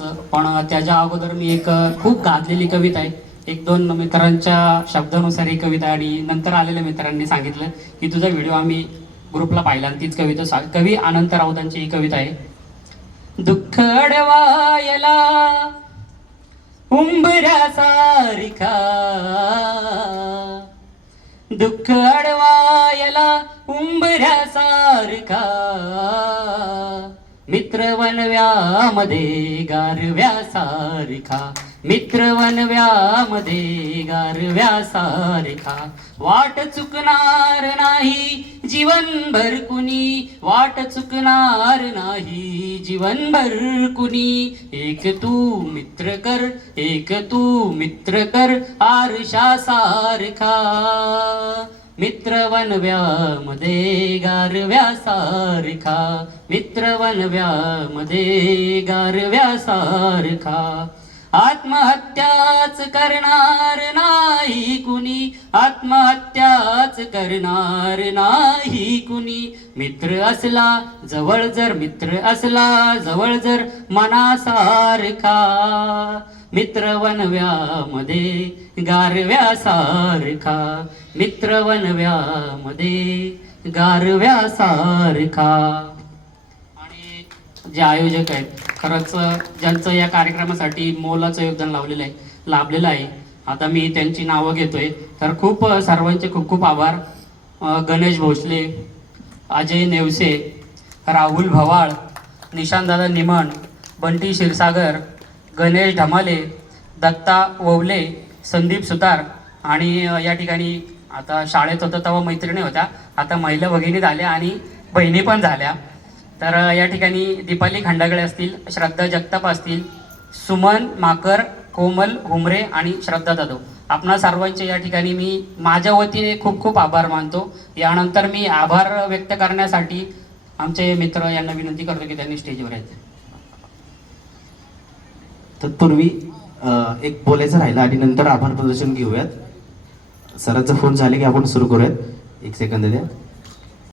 राऊतांचं पण त्याच्या अगोदर मी एक खूप गाजलेली कविता आहे. एक दोन मित्रांच्या शब्दानुसार ही कविता आणि नंतर आलेल्या मित्रांनी सांगितलं की तुझा व्हिडिओ आम्ही ग्रुपला पाहिला आणि तीच कविता कवी अनंत राऊतांची ही कविता आहे. दुःख अडवायला उंबऱ्यासारिखा दुःख अडवायला उंबऱ्यासारखा मित्र वनव्यामध्ये गारव्यासारखा. मित्र वनव्यामध्ये गारव्यासारखा. वाट चुकणार नाही जीवनभर कुणी. वाट चुकणार नाही जीवनभर कुणी. एक तू मित्र कर एक तू मित्र कर आरशा सारखा मित्र वनव्यामध्ये गारव्यासारखा मित्र वनव्यामध्ये गारव्यासारखा आत्महत्याच करणार नाही कुणी. आत्महत्याच करणार नाही कुणी. मित्र असला जवळ जर मित्र असला जवळ जर मनासारखा. मित्र वनव्यामध्ये गारव्यासारखा मित्र वनव्यामध्ये गारव्यासारखा. आणि जे आयोजक आहेत खरंच ज्यांचं या कार्यक्रमासाठी मोलाचं योगदान लावलेलं आहे लाभलेलं आहे आता मी त्यांची नावं घेतोय. तर खूप सर्वांचे खूप खूप आभार. गणेश भोसले अजय नेवसे राहुल भवाळ निशांतदादा निमण बंटी क्षीरसागर गणेश ढमाले दत्ता ववले संदीप सुतार आणि या ठिकाणी आता शाळेत होतं तेव्हा मैत्रिणी होत्या. आता महिला भगिनी झाल्या आणि बहिणी पण झाल्या. तर या ठिकाणी दीपाली खंडागळे असतील श्रद्धा जगताप असतील सुमन माकर कोमल हुमरे आणि श्रद्धा जाधव आपणा सर्वांचे या ठिकाणी मी माझ्या वतीने खूप खूप आभार मानतो. यानंतर मी आभार व्यक्त करण्यासाठी आमचे मित्र यांना विनंती करतो की त्यांनी स्टेजवर यायचं. तत्पूर्वी एक बोलायचं राहिलं आणि नंतर आभार प्रदर्शन घेऊयात. सरांचा फोन झाले की आपण सुरू करूयात. एक सेकंद द्या